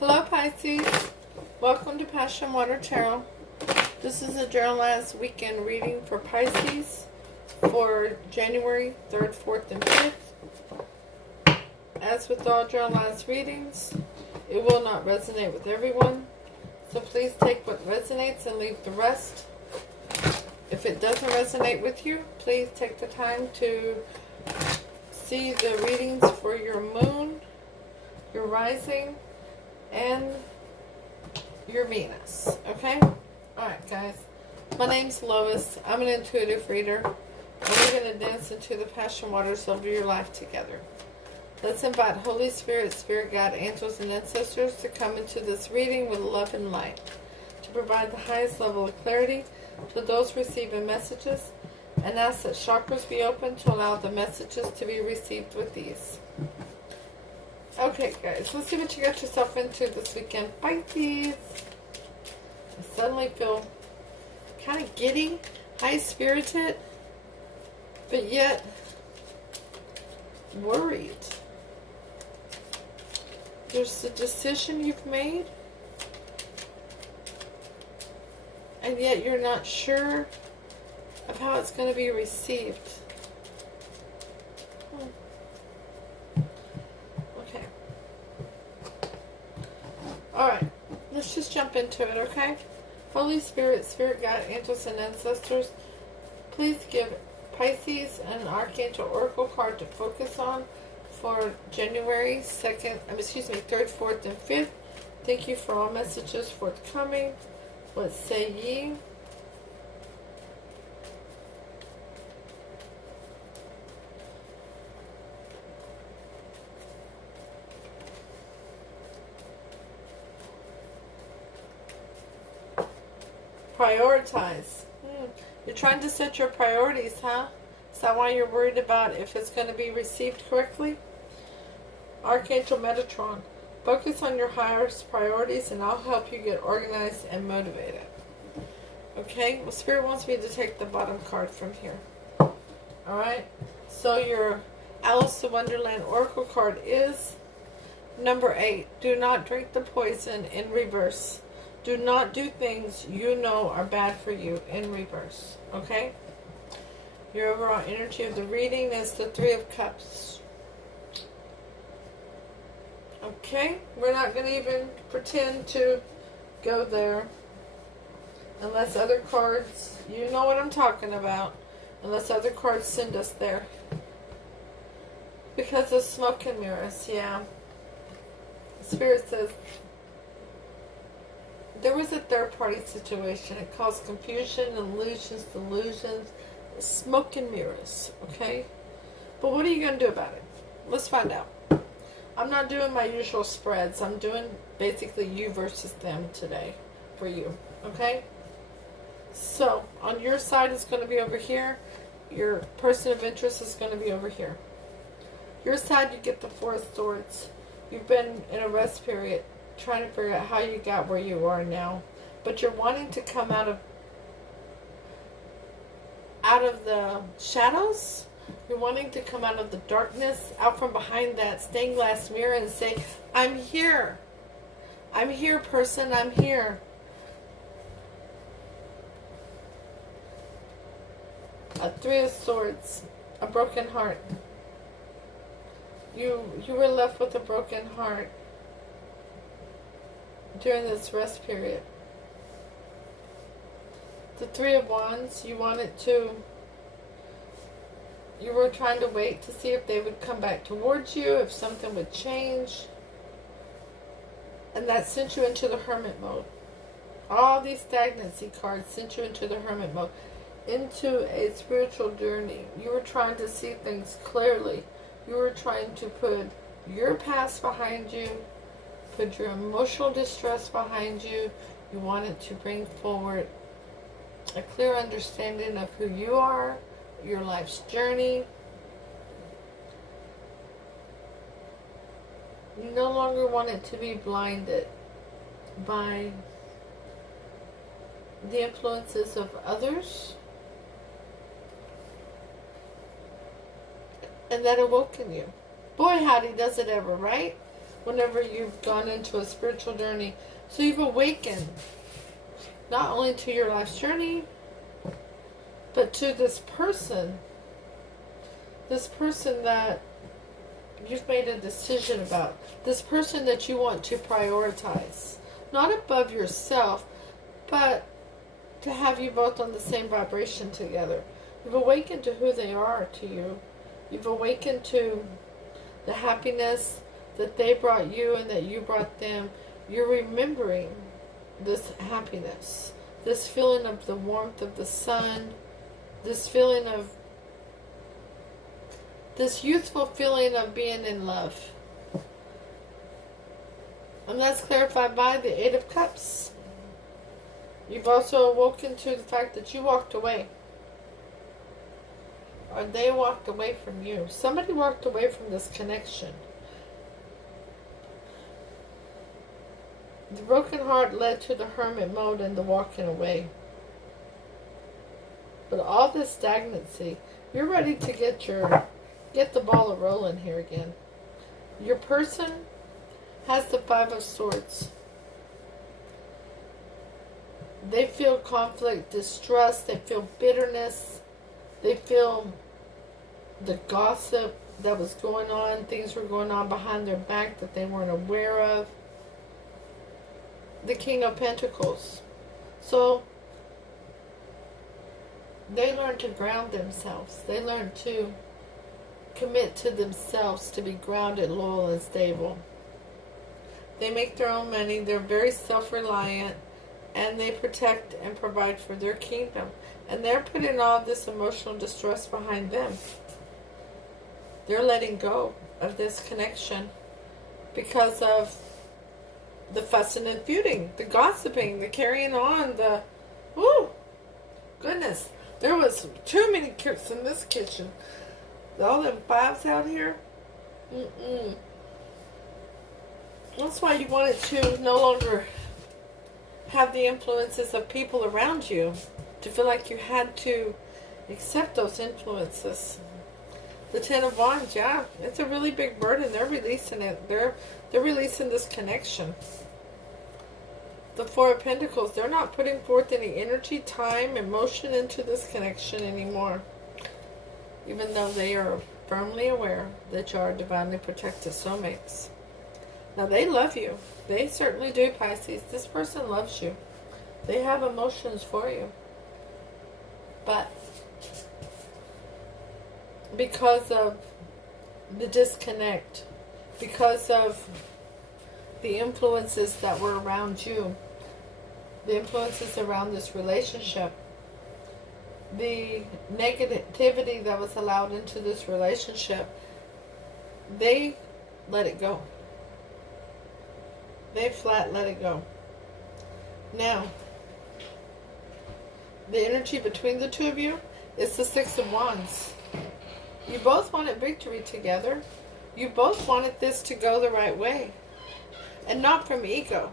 Hello Pisces, welcome to Passion Water Tarot. This is a journalized weekend reading for Pisces for January 3rd, 4th, and 5th. As with all journalized readings, it will not resonate with everyone, so please take what resonates and leave the rest. If it doesn't resonate with you, please take the time to see the readings for your moon, your rising, and your Venus. Okay? Alright guys, my name's Lois. I'm an intuitive reader, and we're going to dance into the passion waters of your life together. Let's invite Holy Spirit, Spirit Guide, angels, and ancestors to come into this reading with love and light, to provide the highest level of clarity to those receiving messages, and ask that chakras be open to allow the messages to be received with ease. Okay guys, let's see what you got yourself into this weekend, Pisces. I suddenly feel kind of giddy, high-spirited, but yet worried. There's a decision you've made, and yet you're not sure of how it's going to be received. Okay. Alright, let's just jump into it, okay? Holy Spirit, Spirit Guide, angels, and ancestors, please give Pisces an Archangel Oracle card to focus on for January 2nd, 3rd, 4th, and 5th. Thank you for all messages forthcoming. What say ye? Prioritize. You're trying to set your priorities, huh? Is that why you're worried about if it's going to be received correctly? Archangel Metatron. Focus on your highest priorities and I'll help you get organized and motivated. Okay? Well, Spirit wants me to take the bottom card from here. Alright? So your Alice in Wonderland Oracle card is number 8. Do not drink the poison in reverse. Do not do things you know are bad for you in reverse. Okay? Your overall energy of the reading is the Three of Cups. Okay? We're not going to even pretend to go there. Unless other cards, you know what I'm talking about. Unless other cards send us there. Because of smoke and mirrors, yeah. Spirit says, there was a third-party situation. It caused confusion, illusions, delusions, smoke and mirrors, okay? But what are you going to do about it? Let's find out. I'm not doing my usual spreads. I'm doing basically you versus them today for you, okay? So, on your side it's going to be over here. Your person of interest is going to be over here. Your side, you get the Four of Swords. You've been in a rest period, trying to figure out how you got where you are now, but you're wanting to come out of the shadows. You're wanting to come out of the darkness, out from behind that stained glass mirror and say, I'm here. I'm here, person. I'm here. A Three of Swords, a broken heart. You were left with a broken heart during this rest period. The Three of Wands, you were trying to wait to see if they would come back towards you, if something would change. And that sent you into the hermit mode. All these stagnancy cards sent you into the hermit mode, into a spiritual journey. You were trying to see things clearly. You were trying to put your past behind you, put your emotional distress behind you. You wanted to bring forward a clear understanding of who you are, your life's journey. You no longer wanted to be blinded by the influences of others. And that awoke in you. Boy, howdy, does it ever, right? whenever you've gone into a spiritual journey. So you've awakened not only to your life's journey, but to this person that you've made a decision about, this person that you want to prioritize, not above yourself, but to have you both on the same vibration together. You've awakened to who they are to you. You've awakened to the happiness that they brought you and that you brought them. You're remembering this happiness, this feeling of the warmth of the sun, this feeling of, this youthful feeling of being in love. And that's clarified by the Eight of Cups. You've also awoken to the fact that you walked away. Or they walked away from you. Somebody walked away from this connection. The broken heart led to the hermit mode and the walking away. But all this stagnancy, you're ready to get the ball rolling here again. Your person has the Five of Swords. They feel conflict, distrust, they feel bitterness, they feel the gossip that was going on, things were going on behind their back that they weren't aware of. The King of Pentacles. So they learn to ground themselves. They learn to commit to themselves to be grounded, loyal, and stable. They make their own money. They're very self-reliant. And they protect and provide for their kingdom. And they're putting all this emotional distress behind them. They're letting go of this connection because of the fussing and feuding, the gossiping, the carrying on, the... Woo! Goodness. There was too many cooks in this kitchen. All them fives out here. That's why you wanted to no longer have the influences of people around you, to feel like you had to accept those influences. The Ten of Wands, yeah, it's a really big burden. They're releasing it. They're releasing this connection. The Four of Pentacles, they're not putting forth any energy, time, emotion into this connection anymore. Even though they are firmly aware that you are divinely protected soulmates. Now, they love you. They certainly do, Pisces. This person loves you. They have emotions for you. But because of the disconnect, because of the influences that were around you, the influences around this relationship, the negativity that was allowed into this relationship, they let it go. They flat let it go. Now, the energy between the two of you is the Six of Wands. You both wanted victory together. You both wanted this to go the right way. And not from ego.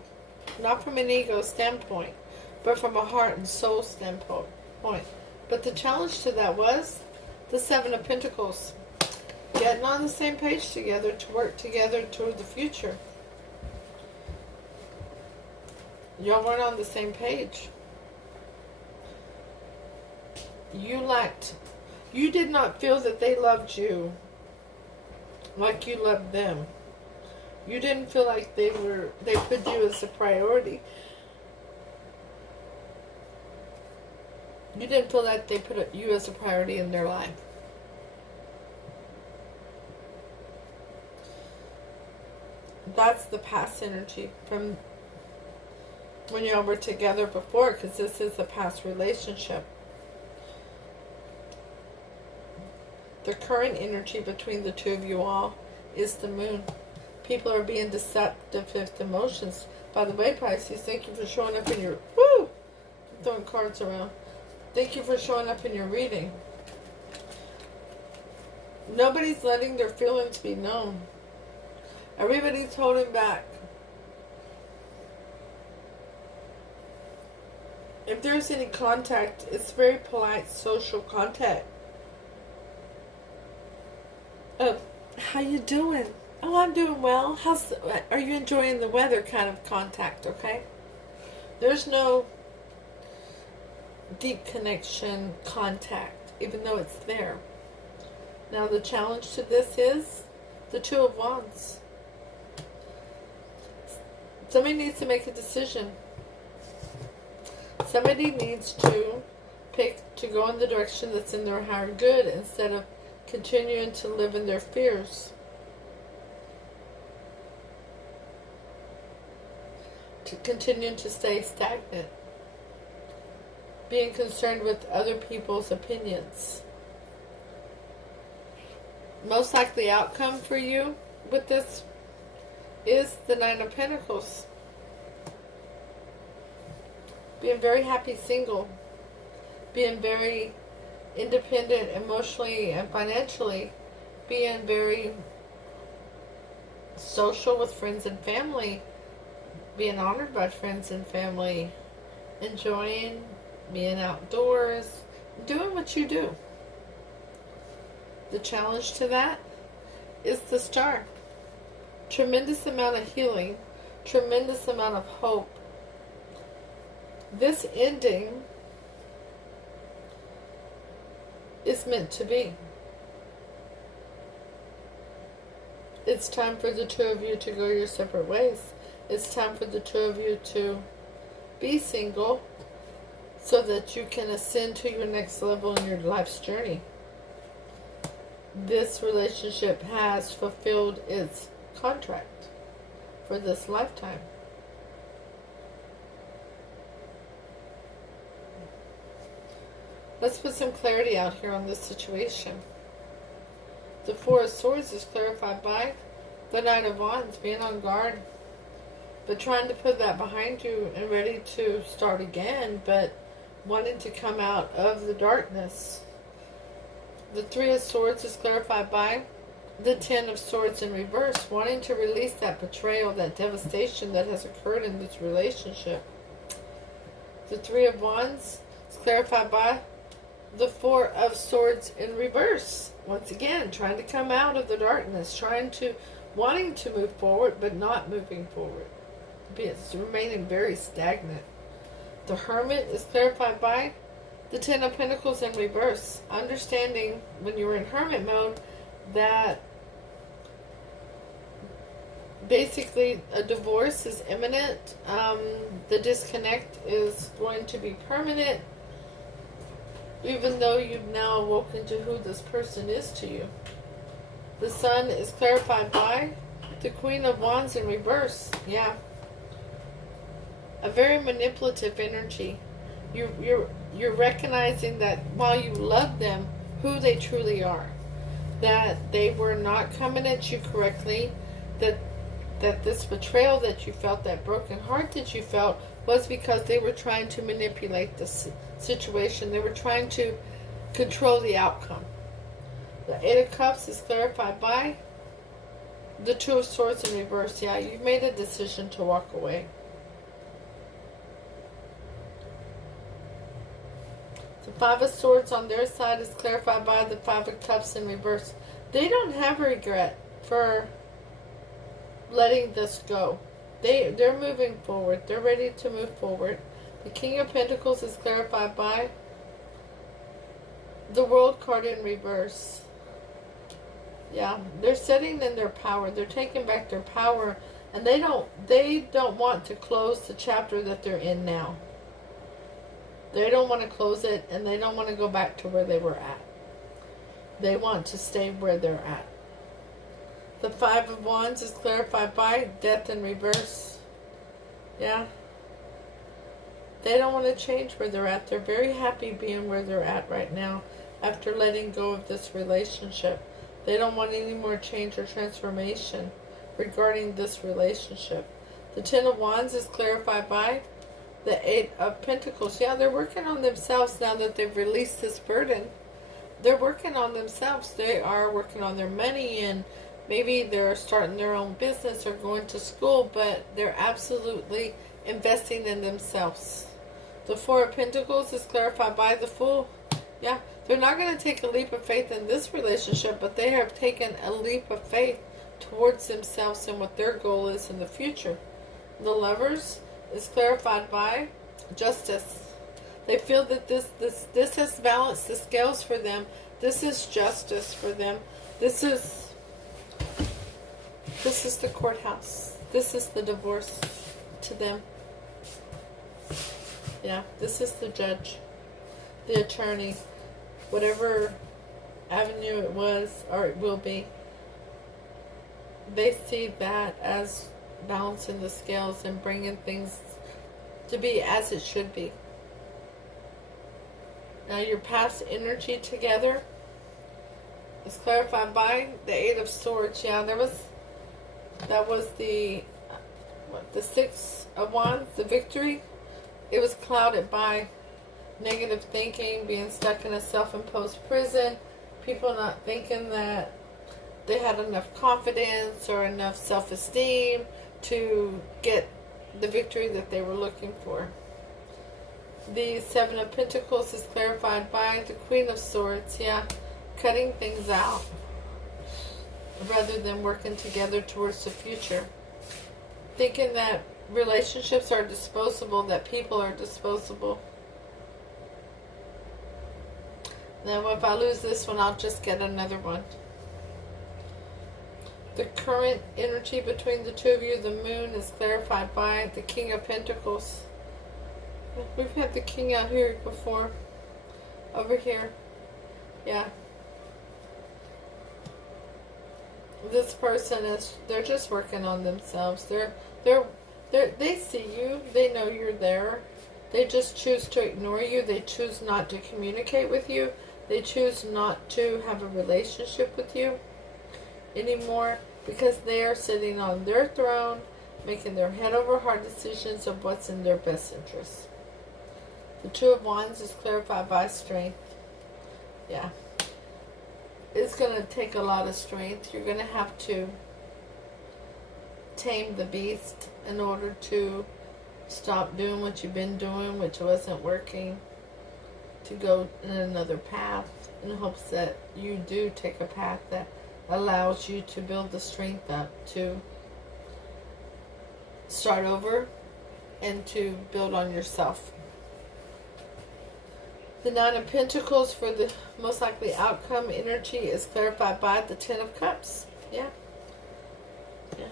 Not from an ego standpoint. But from a heart and soul standpoint. But the challenge to that was the Seven of Pentacles. Getting on the same page together to work together toward the future. Y'all weren't on the same page. You did not feel that they loved you like you loved them. You didn't feel like they put you as a priority. You didn't feel like they put you as a priority in their life. That's the past energy from when y'all were together before, because this is a past relationship. The current energy between the two of you all is the moon. People are being deceptive with emotions. By the way, Pisces, thank you for showing up in your... Woo! I'm throwing cards around. Thank you for showing up in your reading. Nobody's letting their feelings be known. Everybody's holding back. If there's any contact, it's very polite social contact. How you doing? Oh, I'm doing well. Are you enjoying the weather kind of contact, okay? There's no deep connection contact, even though it's there. Now, the challenge to this is the Two of Wands. Somebody needs to make a decision. Somebody needs to pick to go in the direction that's in their higher good instead of continuing to live in their fears. To continue to stay stagnant. Being concerned with other people's opinions. Most likely outcome for you with this is the Nine of Pentacles. Being very happy single. Being very independent emotionally and financially. Being very social with friends and family. Being honored by friends and family. Enjoying being outdoors. Doing what you do. The challenge to that is the Star. Tremendous amount of healing. Tremendous amount of hope. This ending is meant to be. It's time for the two of you to go your separate ways. It's time for the two of you to be single so that you can ascend to your next level in your life's journey. This relationship has fulfilled its contract for this lifetime. Let's put some clarity out here on this situation. The Four of Swords is clarified by the Knight of Wands, being on guard, but trying to put that behind you and ready to start again, but wanting to come out of the darkness. The Three of Swords is clarified by the Ten of Swords in reverse, wanting to release that betrayal, that devastation that has occurred in this relationship. The Three of Wands is clarified by the Four of Swords in reverse. Once again, trying to come out of the darkness, wanting to move forward, but not moving forward. It's remaining very stagnant. The Hermit is clarified by the Ten of Pentacles in reverse. Understanding when you're in hermit mode that basically a divorce is imminent. The disconnect is going to be permanent, even though you've now awoken to who this person is to you. The Sun is clarified by the Queen of Wands in reverse. Yeah. A very manipulative energy. You're recognizing that while you love them, who they truly are. That they were not coming at you correctly. That this betrayal that you felt, that broken heart that you felt, was because they were trying to manipulate the situation. They were trying to control the outcome. The Eight of Cups is clarified by the Two of Swords in reverse. Yeah, you've made a decision to walk away. The Five of Swords on their side is clarified by the Five of Cups in reverse. They don't have regret for letting this go. They're moving forward. They're ready to move forward. The King of Pentacles is clarified by the World card in reverse. Yeah, they're sitting in their power. They're taking back their power, and they don't want to close the chapter that they're in now. They don't want to close it, and they don't want to go back to where they were at. They want to stay where they're at. The Five of Wands is clarified by Death in reverse. Yeah. They don't want to change where they're at. They're very happy being where they're at right now after letting go of this relationship. They don't want any more change or transformation regarding this relationship. The Ten of Wands is clarified by the Eight of Pentacles. Yeah, they're working on themselves now that they've released this burden. They're working on themselves. They are working on their money, and maybe they're starting their own business or going to school, but they're absolutely investing in themselves. The Four of Pentacles is clarified by the Fool. Yeah, they're not going to take a leap of faith in this relationship, but they have taken a leap of faith towards themselves and what their goal is in the future. The Lovers is clarified by justice. They feel that this has balanced the scales for them. This is justice for them. This is the courthouse. This is the divorce to them. Yeah, this is the judge, the attorney, whatever avenue it was or it will be. They see that as balancing the scales and bringing things to be as it should be. Now your past energy together is clarified by the Eight of Swords. Yeah, that was the Six of Wands, the victory. It was clouded by negative thinking, being stuck in a self-imposed prison, people not thinking that they had enough confidence or enough self-esteem to get the victory that they were looking for. The Seven of Pentacles is clarified by the Queen of Swords. Yeah, cutting things out rather than working together towards the future. Thinking that relationships are disposable, that people are disposable. Now if I lose this one, I'll just get another one. The current energy between the two of you, the Moon, is clarified by the King of Pentacles. We've had the King out here before. Over here. Yeah. This person they're just working on themselves. They see you. They know you're there. They just choose to ignore you. They choose not to communicate with you. They choose not to have a relationship with you anymore because they are sitting on their throne, making their head over heart decisions of what's in their best interest. The Two of Wands is clarified by strength. Yeah. It's going to take a lot of strength. You're going to have to tame the beast in order to stop doing what you've been doing, which wasn't working, to go in another path in hopes that you do take a path that allows you to build the strength up to start over and to build on yourself. The Nine of Pentacles for the most likely outcome energy is clarified by the Ten of Cups. Yeah. Yeah.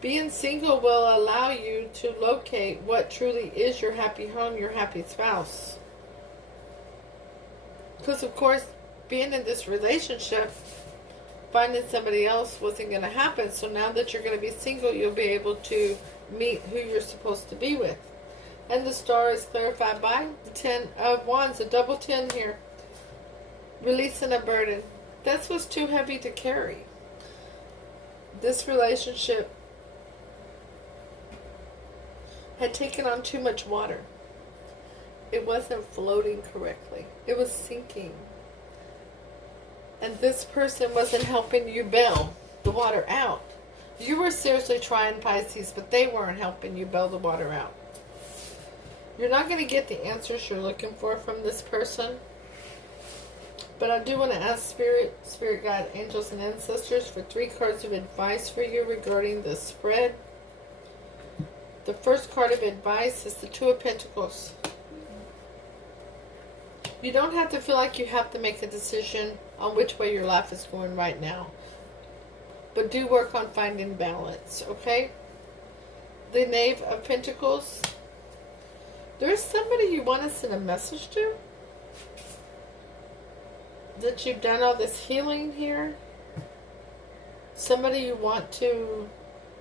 Being single will allow you to locate what truly is your happy home, your happy spouse. Because, of course, being in this relationship, finding somebody else wasn't going to happen. So now that you're going to be single, you'll be able to meet who you're supposed to be with. And the Star is clarified by the Ten of Wands, a double 10 here. Releasing a burden. That's what's too heavy to carry. This relationship had taken on too much water. It wasn't floating correctly. It was sinking. And this person wasn't helping you bail the water out. You were seriously trying, Pisces, but they weren't helping you bail the water out. You're not going to get the answers you're looking for from this person. But I do want to ask Spirit Guide, Angels, and Ancestors for 3 cards of advice for you regarding the spread. The first card of advice is the Two of Pentacles. You don't have to feel like you have to make a decision on which way your life is going right now. But do work on finding balance, okay? The Knave of Pentacles. There's somebody you want to send a message to? That you've done all this healing here? Somebody you want to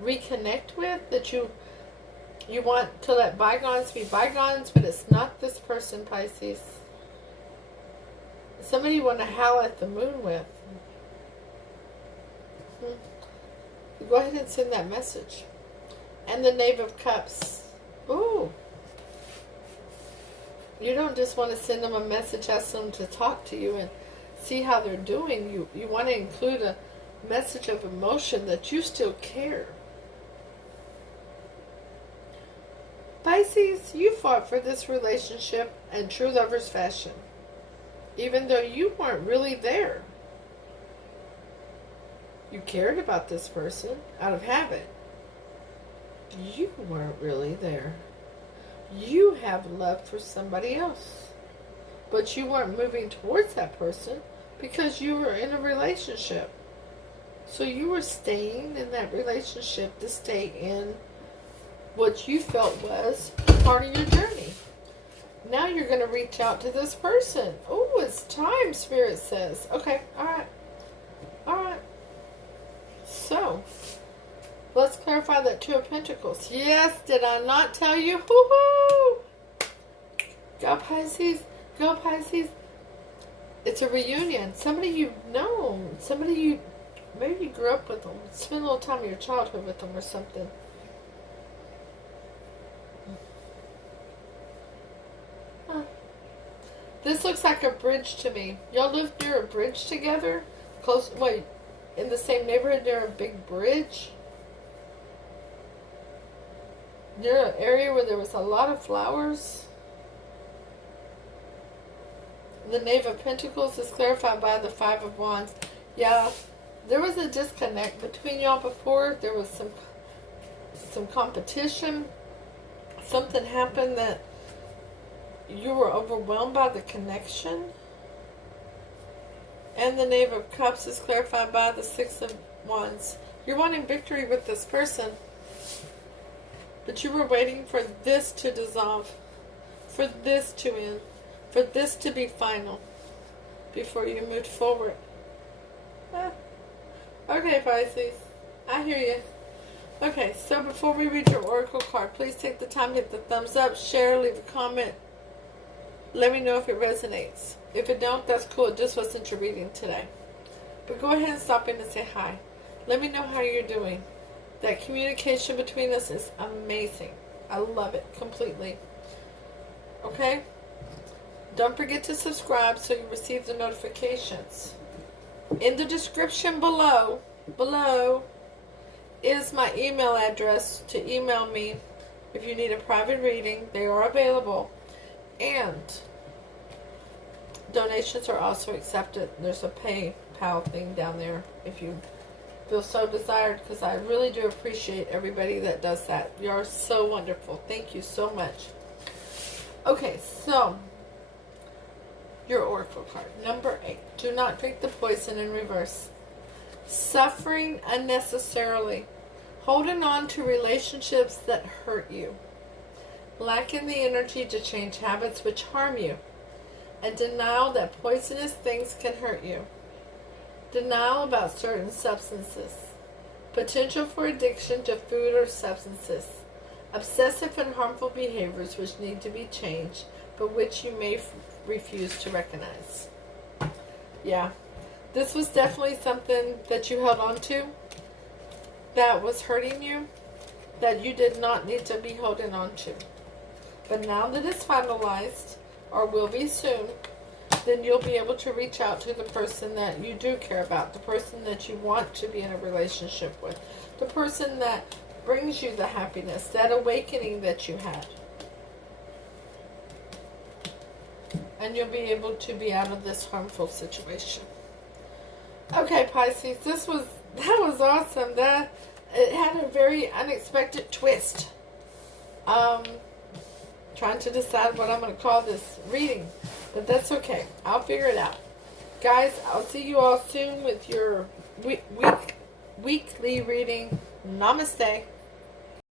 reconnect with? That you want to let bygones be bygones, but it's not this person, Pisces. Somebody you want to howl at the moon with. Go ahead and send that message. And the Knave of Cups. Ooh. You don't just want to send them a message, ask them to talk to you and see how they're doing. You want to include a message of emotion that you still care. Pisces, you fought for this relationship in true lover's fashion, even though you weren't really there. You cared about this person out of habit. You weren't really there. You have love for somebody else. But you weren't moving towards that person because you were in a relationship. So you were staying in that relationship to stay in what you felt was part of your journey. Now you're going to reach out to this person. Oh, it's time, Spirit says. Okay, alright. Alright. So, let's clarify that Two of Pentacles. Yes, did I not tell you? Woohoo! Go Pisces. Go Pisces. It's a reunion. Somebody you've known. Somebody you, maybe you grew up with them. Spend a little time of your childhood with them or something. Huh. This looks like a bridge to me. Y'all live near a bridge together? Close, wait, in the same neighborhood near a big bridge? Near an area where there was a lot of flowers? The Knave of Pentacles is clarified by the Five of Wands. Yeah, there was a disconnect between y'all before. There was some competition. Something happened that you were overwhelmed by the connection. And the Knave of Cups is clarified by the Six of Wands. You're wanting victory with this person. But you were waiting for this to dissolve. For this to end. For this to be final. Before you moved forward. Okay, Pisces. I hear you. Okay, so before we read your oracle card, please take the time to hit the thumbs up, share, leave a comment. Let me know if it resonates. If it don't, that's cool. It just wasn't your reading today. But go ahead and stop in and say hi. Let me know how you're doing. That communication between us is amazing. I love it completely. Okay? Don't forget to subscribe so you receive the notifications. In the description below is my email address to email me if you need a private reading. They are available. And donations are also accepted. There's a PayPal thing down there if you feel so desired, because I really do appreciate everybody that does that. You are so wonderful. Thank you so much. Okay, so your oracle card. Number 8. Do not drink the poison in reverse. Suffering unnecessarily. Holding on to relationships that hurt you. Lacking the energy to change habits which harm you. And denial that poisonous things can hurt you. Denial about certain substances. Potential for addiction to food or substances. Obsessive and harmful behaviors which need to be changed, but which you may refuse to recognize. Yeah, this was definitely something that you held on to that was hurting you, that you did not need to be holding on to. But now that it's finalized, or will be soon, then you'll be able to reach out to the person that you do care about, the person that you want to be in a relationship with, the person that brings you the happiness, that awakening that you had. And you'll be able to be out of this harmful situation. Okay, Pisces, that was awesome. It had a very unexpected twist. Trying to decide what I'm going to call this reading, but that's okay. I'll figure it out. Guys, I'll see you all soon with your weekly reading. Namaste.